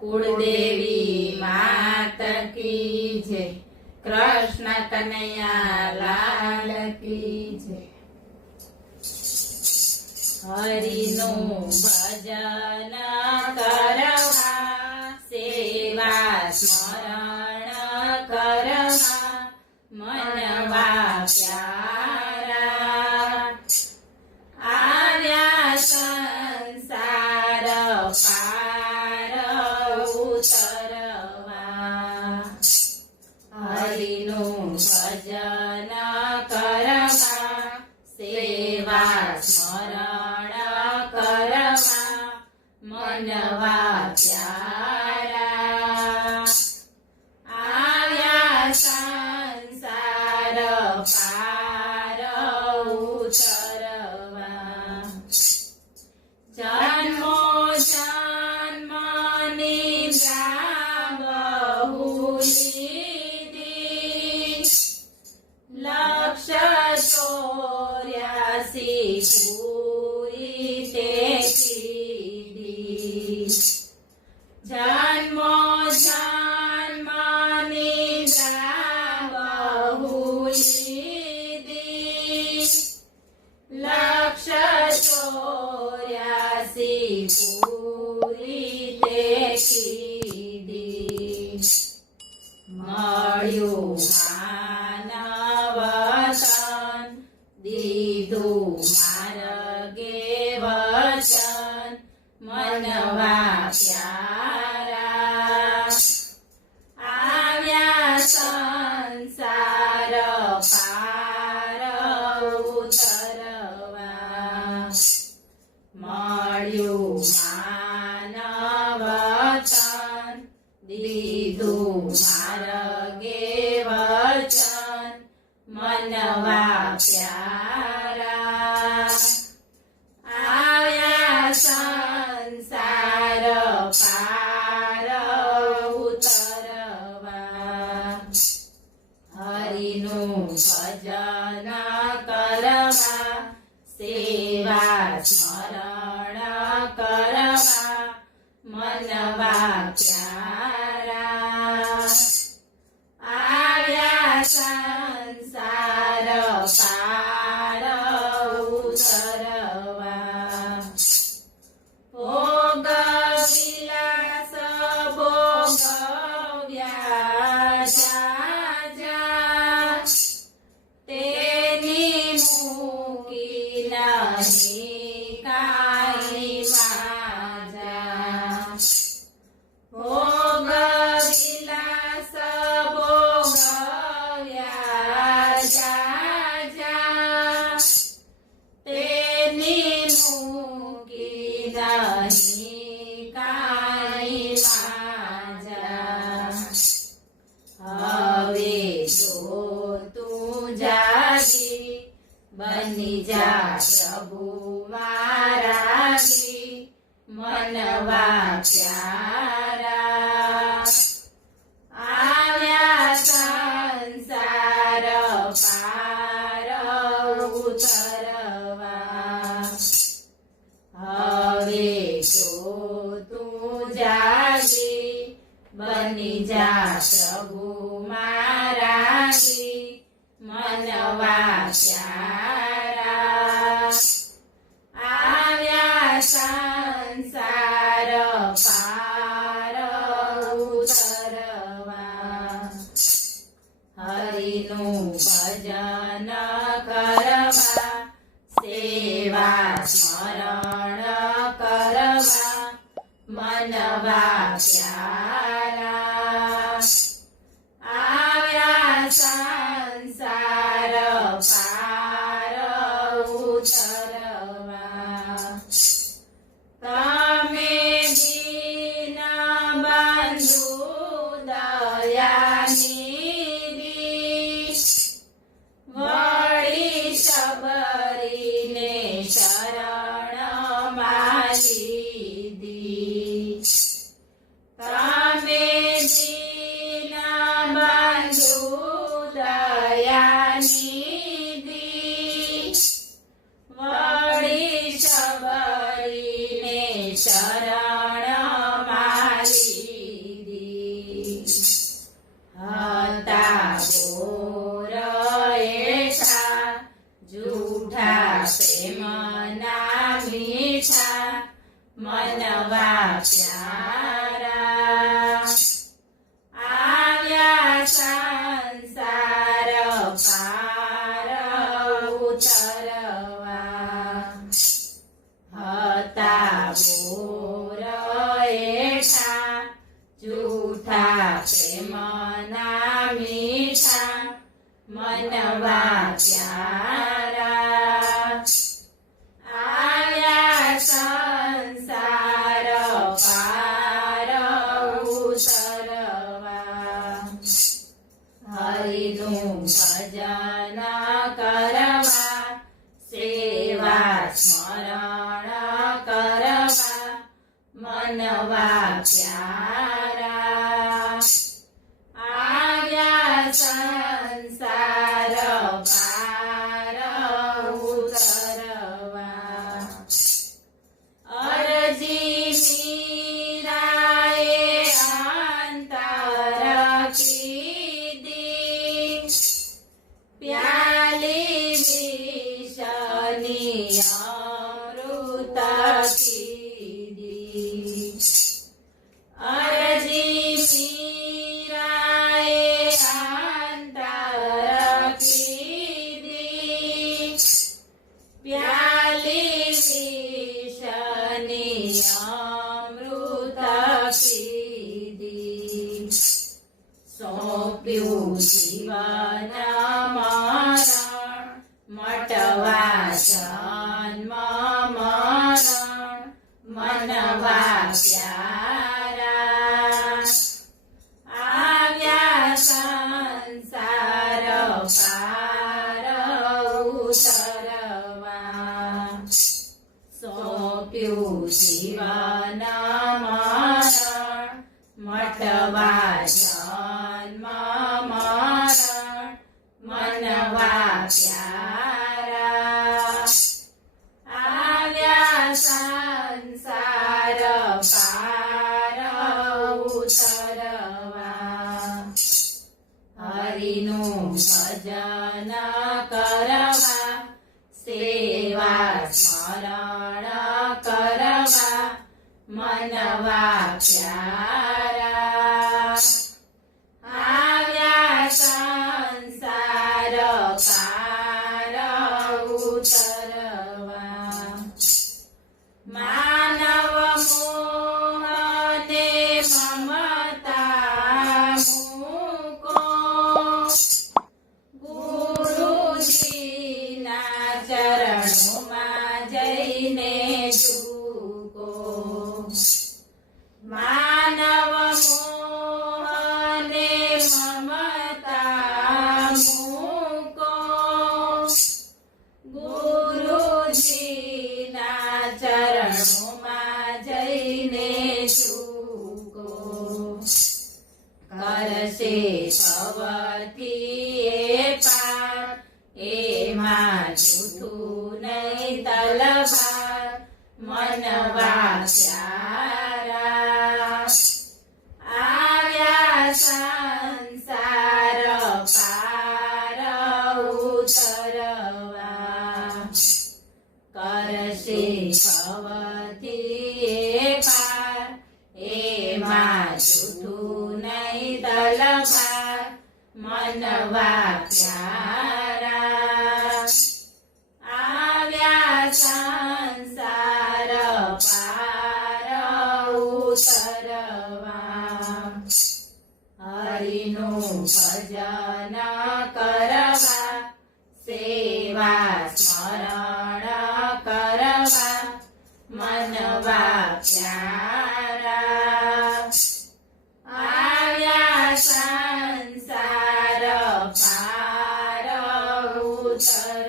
कुलदेवी मात की जय। कृष्ण कन्हैया लाल की जय। हरिनु भजन करवा सेवा स्मरण करवा मनवा प्यारा आव्या संसार पार उतरवा हरिनु भजन करवा सेवा स्मरण करवा मनवा प्यारा आव्या संसार पार उतरवा जन्मो जन्मनी बहुलीदी लक्ष 84 पूरी तेथी जन्मो जन्मनी बहुलीदी लक्ष 84 पूरी तेथी મળ્યું માનવતન દીધું માર્ગે વચન મનવા પ્યારા આવ્યા સંસાર પાર ઉતરવા મળ્યું માનવતન દીધું માર્ગે વચન મનવા પ્યારા આવ્યા સંસાર પાર ઉતરવા હરિનું ભજન કરવા સેવા સ્મરણ કરવા મનવા પ્યારા આવ્યા સંસાર પાર ઉતરવા ભોગ વિલાસ ભોગવ્યા જાજા તેની મૂકી નહીં કાંઈ માજા ભોગ વિલાસ ભોગવ્યા જાજા તેની મૂકી નહીં કાંઈ માજા હવે જો તું જાગી બની જા પ્રભુ મારાગી મનવા પ્યારા આવ્યા સંસાર પાર ઉતરવા હવે જો તું જાગી બની જા પ્રભુ મારાગી મનવા પ્યારા આવ્યા સંસાર પાર ઉતરવા હરિનું ભજન કરવા સેવા સ્મરણ કરવા મનવા પ્યારા આવ્યા સંસાર પાર ઉતરવા તમે દીન બંધુ દયાનિધિ વળી શબરીને શરણમાં લીધી પ્રેમના મીઠા મનવા પ્યારા આવ્યા સંસાર પાર ઉતરવા હતા બોર એઠા જૂઠા પ્રેમના મીઠા મનવા પ્યારા આવ્યા સંસાર પાર ઉતરવા હરિનું ભજન કરવા સેવા સ્મરણ કરવા મનવા પ્યારા આવ્યા સંસાર પાર ઉતરવા અરજી મીરાએ અંતર કીધી પ્યાલી વિષની અમૃત કીધી અરજી મીરાએ અંતર કીધી પ્યાલી વિષની અમૃત કીધી સોંપ્યું જીવન મરણ મટવા જન્મ મરણ મનવા પ્યારા આવ્યા સંસાર પાર ઉતરવા સોંપ્યું જીવન મરણ મટવા જન્મ મરણ મનવા પ્યારા આવ્યા સંસાર પાર ઉતરવા હરિનું ભજન કરવા સેવા સ્મરણ કરવા મનવા પ્યારા આવ્યા સંસાર પાર ઉતરવા માનવ મોહને મમતા મૂકો ગુરુજીના ચરણોમાં જઈને ઝૂકો માનવ મોહને મમતા મૂકો ગુરુજીના ચરણોમાં જઈને ઝૂકો કરશે ભવથી એ પાર એમાં જૂઠું નહીં તલવાર મનવા પ્યારા આવ્યા સંસાર પાર ઉતરવા કરશે ભવથી એ પાર એમાં જૂઠું નહીં તલવાર મનવા પ્યારા આવ્યા સંસાર પાર ઉતરવા હરિનું ભજન કરવા સેવા સ્મરણ કરવા મનવા પ્યારા આવ્યા સંસાર પાર ઉતરવા